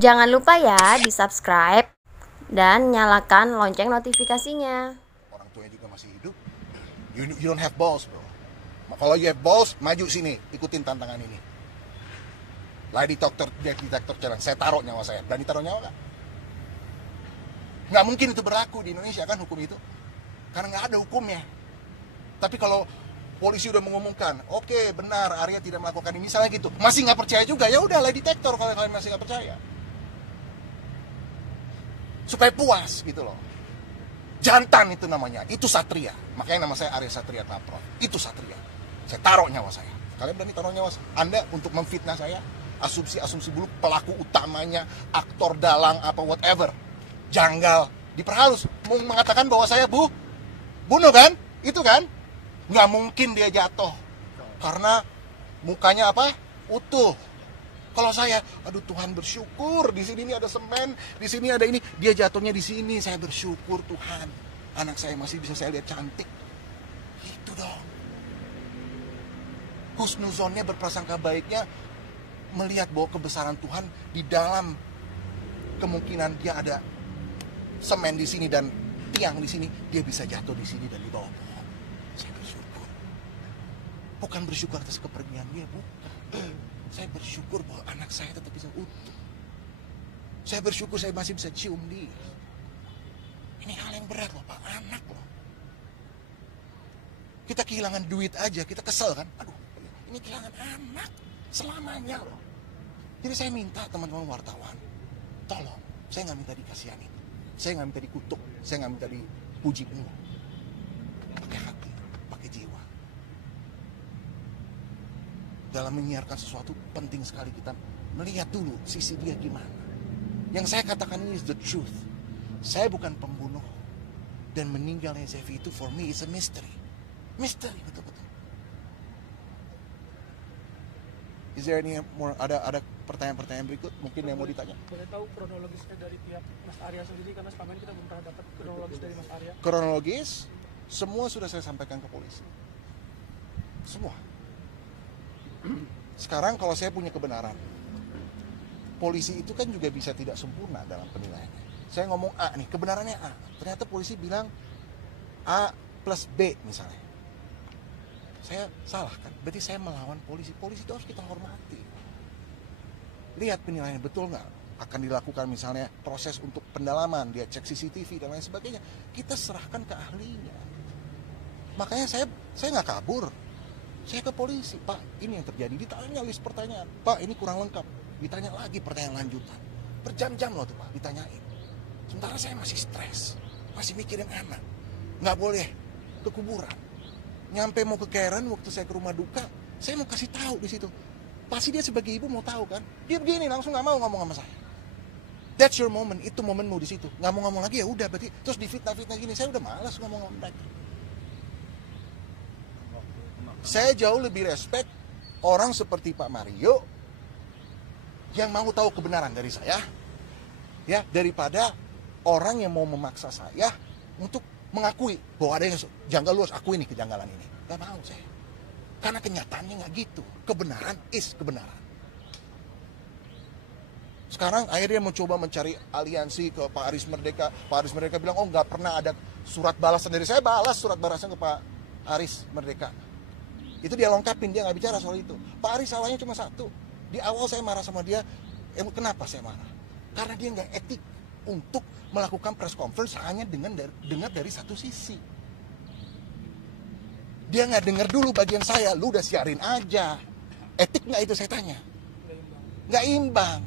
Jangan lupa ya di-subscribe dan nyalakan lonceng notifikasinya. Orang tuanya juga masih hidup. You don't have balls, bro. Kalau you have balls, maju sini, ikutin tantangan ini. Lie detector challenge. Saya taruh nyawa saya. Berani taruh nyawa nggak? Nggak mungkin itu berlaku di Indonesia kan hukum itu. Karena nggak ada hukumnya. Tapi kalau polisi udah mengumumkan, oke, benar, Arya tidak melakukan ini, misalnya gitu, masih nggak percaya juga, ya udah lie detector kalau kalian masih nggak percaya. Supaya puas gitu loh. Jantan itu namanya, itu satria. Makanya nama saya Arya Satria Taprof. Itu satria. Saya taruh nyawa saya. Kalian berani taruh nyawa Anda untuk memfitnah saya? Asumsi-asumsi buruk, pelaku utamanya, aktor dalang, apa whatever. Janggal, diperhalus. Mau mengatakan bahwa saya bunuh kan? Itu kan? Nggak mungkin dia jatuh. Karena mukanya apa? Utuh. Kalau saya, aduh Tuhan bersyukur, di sini ada semen, di sini ada ini, dia jatuhnya di sini, saya bersyukur Tuhan. Anak saya masih bisa saya lihat cantik. Itu dong. Husnuzonnya, berprasangka baiknya, melihat bahwa kebesaran Tuhan di dalam kemungkinan dia ada semen di sini dan tiang di sini, dia bisa jatuh di sini dan di bawah pohon. Saya bersyukur. Bukan bersyukur atas kepergian dia, bukan. Saya bersyukur bahwa anak saya tetap bisa utuh. Saya bersyukur saya masih bisa cium dia. Ini hal yang berat loh Pak, anak loh. Kita kehilangan duit aja, kita kesel kan? Aduh, ini kehilangan anak selamanya loh. Jadi saya minta teman-teman wartawan, tolong, saya nggak minta dikasihani, saya nggak minta dikutuk, saya nggak minta dipuji mulu. Pakai hati, pakai jiwa. Dalam menyiarkan sesuatu penting sekali kita melihat dulu sisi dia gimana. Yang saya katakan ini is the truth. Saya bukan pembunuh, dan meninggalnya Zevi itu for me is a mystery. Misteri betul-betul. Is there any more, ada pertanyaan-pertanyaan berikut mungkin yang mau ditanya? Boleh tahu kronologisnya dari pihak Mas Arya sendiri, karena selama ini kita belum pernah dapat kronologis dari Mas Arya. Kronologis semua sudah saya sampaikan ke polisi. Semua. Sekarang kalau saya punya kebenaran, polisi itu kan juga bisa tidak sempurna dalam penilaiannya. Saya ngomong A nih, kebenarannya A. Ternyata polisi bilang A plus B misalnya. Saya salah kan? Berarti saya melawan polisi. Polisi itu harus kita hormati. Lihat penilaiannya betul nggak? Akan dilakukan misalnya proses untuk pendalaman, dia cek CCTV dan lain sebagainya. Kita serahkan ke ahlinya. Makanya saya nggak kabur. Saya ke polisi, Pak, ini yang terjadi. Ditanya list pertanyaan, Pak, ini kurang lengkap. Ditanya lagi pertanyaan lanjutan. Berjam-jam loh tuh Pak, ditanyain. Sementara saya masih stres, masih mikirin anak. Nggak boleh ke kuburan. Nyampe mau ke Karen, waktu saya ke rumah duka, saya mau kasih tahu di situ. Pasti dia sebagai ibu mau tahu kan. Dia begini, langsung nggak mau ngomong sama saya. That's your moment, itu momenmu di situ. Nggak mau ngomong lagi ya udah, berarti terus difitnah-fitnah gini. Saya udah malas ngomong lagi. Saya jauh lebih respect orang seperti Pak Mario yang mau tahu kebenaran dari saya, ya, daripada orang yang mau memaksa saya untuk mengakui bahwa ada yang janggal, lu harus akui nih kejanggalan ini. Gak mau saya, karena kenyataannya nggak gitu. Kebenaran is kebenaran. Sekarang akhirnya mencoba mencari aliansi ke Pak Aris Merdeka. Pak Aris Merdeka bilang, oh nggak pernah ada surat balasan dari saya. Balas surat balasan ke Pak Aris Merdeka. Itu dia lengkapin, dia nggak bicara soal itu. Pak Aris salahnya cuma satu. Di awal saya marah sama dia. Kenapa saya marah? Karena dia nggak etik untuk melakukan press conference hanya dengan dengar dari satu sisi. Dia nggak dengar dulu bagian saya. Lu udah siarin aja. Etik nggak itu saya tanya? Nggak imbang.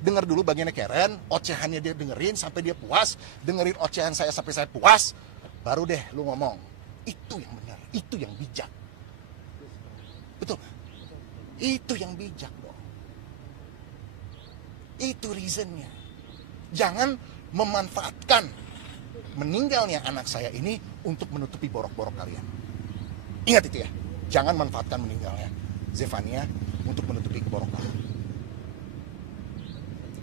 Dengar dulu bagiannya Karen. Ocehannya dia dengerin sampai dia puas. Dengerin ocehan saya sampai saya puas. Baru deh lu ngomong. Itu yang benar. Itu yang bijak. Betul. Itu yang bijak dong. Itu reasonnya. Jangan memanfaatkan meninggalnya anak saya ini untuk menutupi borok-borok kalian. Ingat itu ya. Jangan manfaatkan meninggalnya Zefania untuk menutupi borok kalian.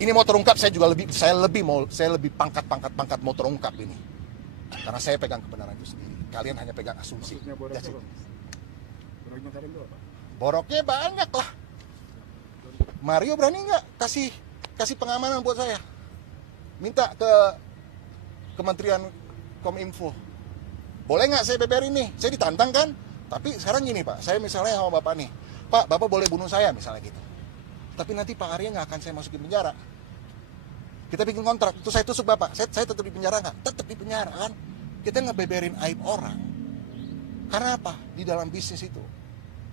Ini mau terungkap, saya lebih pangkat mau terungkap ini. Karena saya pegang kebenaran itu sendiri. Kalian hanya pegang asumsi. Boroknya banyak lah. Mario berani nggak kasih kasih pengamanan buat saya. Minta ke Kementerian Kominfo. Boleh nggak saya beberin nih? Saya ditantang kan? Tapi sekarang gini Pak, saya misalnya sama Bapak nih, Pak, Bapak boleh bunuh saya misalnya gitu. Tapi nanti Pak Arya nggak akan saya masukin penjara. Kita bikin kontrak, itu saya tusuk Bapak, saya tetap di penjara nggak? Tetap di penjara kan? Kita ngebeberin aib orang. Karena apa? Di dalam bisnis itu,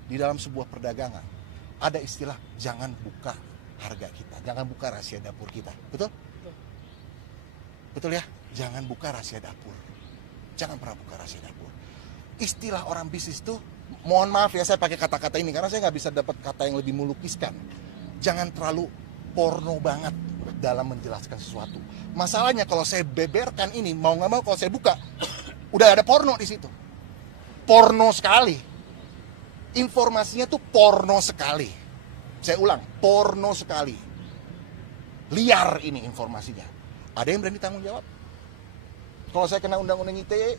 di dalam sebuah perdagangan, ada istilah jangan buka harga kita, jangan buka rahasia dapur kita. Betul? Betul ya? Jangan buka rahasia dapur. Jangan pernah buka rahasia dapur. Istilah orang bisnis itu, mohon maaf ya saya pakai kata-kata ini karena saya nggak bisa dapat kata yang lebih melukiskan. Jangan terlalu porno banget dalam menjelaskan sesuatu. Masalahnya kalau saya beberkan ini, mau nggak mau kalau saya buka, udah ada porno di situ. Porno sekali. Informasinya tuh porno sekali. Saya ulang, porno sekali. Liar ini informasinya. Ada yang berani tanggung jawab? Kalau saya kena undang-undang ITE,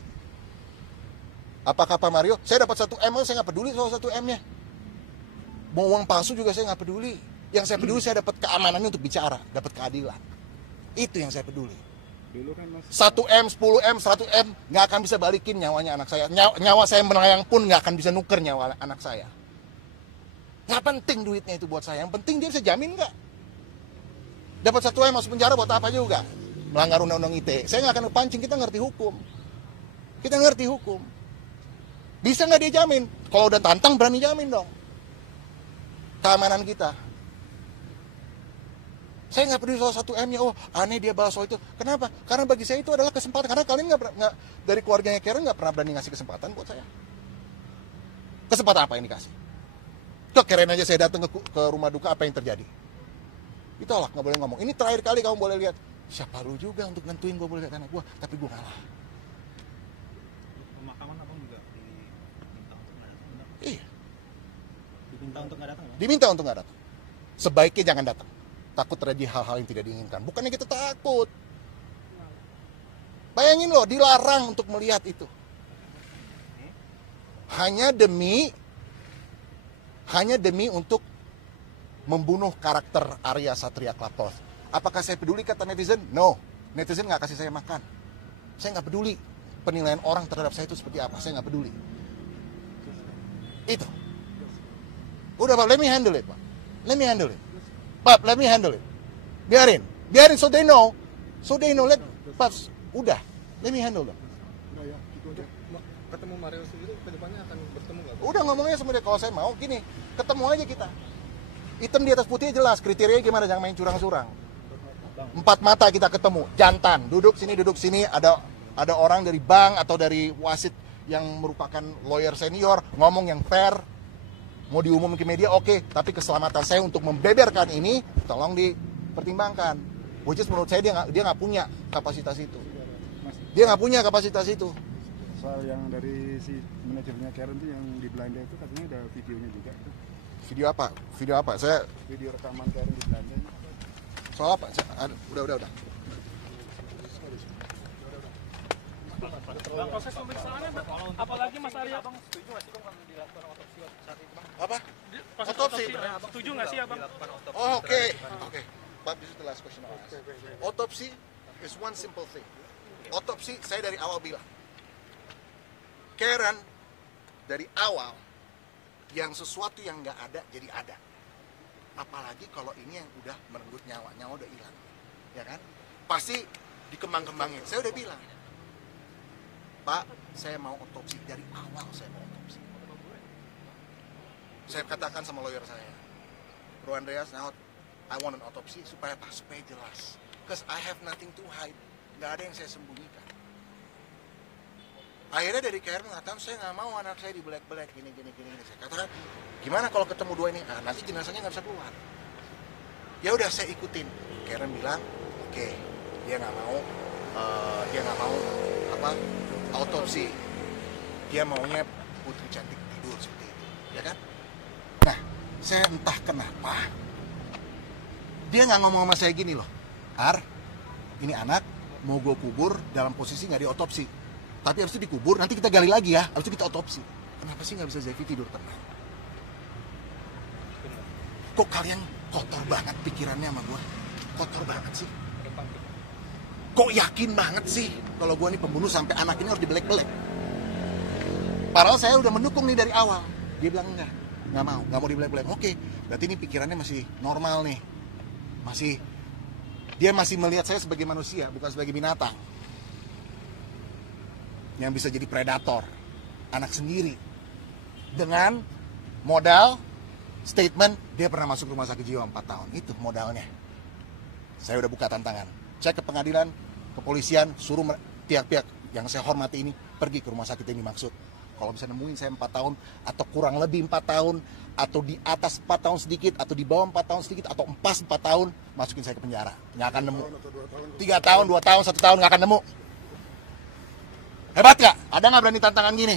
apakah Pak Mario? Saya dapat 1M, saya nggak peduli soal 1M-nya. Mau uang palsu juga saya nggak peduli. Yang saya peduli saya dapat keamanannya untuk bicara, dapat keadilan. Itu yang saya peduli. 1M, 10M, 100M nggak akan bisa balikin nyawanya anak saya. Nyawa saya melayang pun nggak akan bisa nuker nyawa anak saya. Nggak penting duitnya itu buat saya. Yang penting dia bisa jamin nggak. Dapat 1M masuk penjara buat apa juga? Melanggar undang-undang ITE. Saya nggak akan kepancing, kita ngerti hukum. Kita ngerti hukum. Bisa nggak dia jamin? Kalau udah tantang berani jamin dong. Keamanan kita. Saya nggak peduli soal 1M-nya. Oh, aneh dia bahas soal itu. Kenapa? Karena bagi saya itu adalah kesempatan. Karena kalian nggak dari keluarganya Karen nggak pernah berani ngasih kesempatan buat saya. Kesempatan apa yang dikasih? Ke Karen aja saya datang ke rumah duka, apa yang terjadi? Ditolak, nggak boleh ngomong. Ini terakhir kali kamu boleh lihat. Siapa lu juga untuk nentuin gue boleh lihat anak gue, tapi gue ngalah. Pemakaman abang juga diminta untuk nggak datang? Iya. Diminta untuk nggak datang? Diminta untuk nggak datang. Sebaiknya jangan datang. Takut terjadi hal-hal yang tidak diinginkan. Bukannya kita takut. Bayangin loh, dilarang untuk melihat itu. Hanya demi untuk membunuh karakter Arya Satria Klatos. Apakah saya peduli kata netizen? No. Netizen nggak kasih saya makan. Saya nggak peduli penilaian orang terhadap saya itu seperti apa. Saya nggak peduli. Itu. Udah Pak, let me handle it Pak. Let me handle it. Pak, let me handle it. Biarin so they know. Pak, udah. Let me handle them. Nah ya, itu aja. Ketemu Mario sendiri, kedepannya akan bertemu nggak? Udah ngomongnya sebenarnya kalau saya mau gini, ketemu aja kita. Hitam di atas putih jelas, kriterianya gimana, jangan main curang-curang. 4 mata kita ketemu, jantan, duduk sini, ada orang dari bank atau dari wasit yang merupakan lawyer senior, ngomong yang fair, mau diumum ke media, oke, tapi keselamatan saya untuk membeberkan ini, tolong dipertimbangkan. Which is menurut saya dia nggak punya kapasitas itu. Dia nggak punya kapasitas itu. Soal yang dari si manajernya Karen itu yang di Belanda itu katanya ada videonya juga. Video apa? Video apa? Saya Video rekaman Karen di Belanda. soal apa? Udah. Proses pemeriksaannya, apalagi Mas Arya, abang setuju nggak sih bang kalau dilakukan otopsi saat itu bang? Apa? Proses Otopsi? setuju nggak sih abang? Oh, oke. But this is the last question I'll ask. Otopsi is one simple thing. Otopsi saya dari awal bilang. Karen dari awal yang sesuatu yang nggak ada jadi ada. Apalagi kalau ini yang udah merenggut nyawa udah hilang, ya kan? Pasti dikembang-kembangin. Saya udah bilang, Pak, saya mau otopsi dari awal. Saya mau otopsi. Saya katakan sama lawyer saya, Bro Andreas, now I want an autopsy supaya jelas. Because I have nothing to hide. Nggak ada yang saya sembunyikan. Akhirnya dari KR mengatakan, saya nggak mau anak saya dibelek-belek gini. Saya katakan, gimana kalau ketemu 2 ini? Nah, nanti jenazahnya nggak bisa keluar. Ya udah saya ikutin. Karen bilang, oke, dia nggak mau autopsi. Dia maunya putri cantik tidur seperti itu, ya kan? Nah, saya entah kenapa dia nggak ngomong sama saya gini loh, Ar, ini anak mau gue kubur dalam posisi nggak diotopsi. Tapi habis itu dikubur, nanti kita gali lagi ya, habis itu kita otopsi. Kenapa sih nggak bisa Zevi tidur tenang? Kok kalian kotor banget pikirannya sama gue? kotor banget sih? Kok yakin banget sih kalau gue nih pembunuh sampai anak ini harus dibelek-belek? Padahal saya udah mendukung nih dari awal. Dia bilang nggak mau dibelek-belek. Oke, berarti ini pikirannya masih normal nih. Dia masih melihat saya sebagai manusia, bukan sebagai binatang. Yang bisa jadi predator, anak sendiri. Dengan modal, statement, dia pernah masuk rumah sakit jiwa 4 tahun. Itu modalnya. Saya udah buka tantangan. Cek ke pengadilan, kepolisian, suruh pihak-pihak yang saya hormati ini pergi ke rumah sakit yang dimaksud. Kalau bisa nemuin saya 4 tahun, atau kurang lebih 4 tahun, atau di atas 4 tahun sedikit, atau di bawah 4 tahun sedikit, atau pas 4 tahun, masukin saya ke penjara. Nggak akan nemu. 3 tahun, 2 tahun, 1 tahun, nggak akan nemu. Hebat nggak? Ada nggak berani tantangan gini?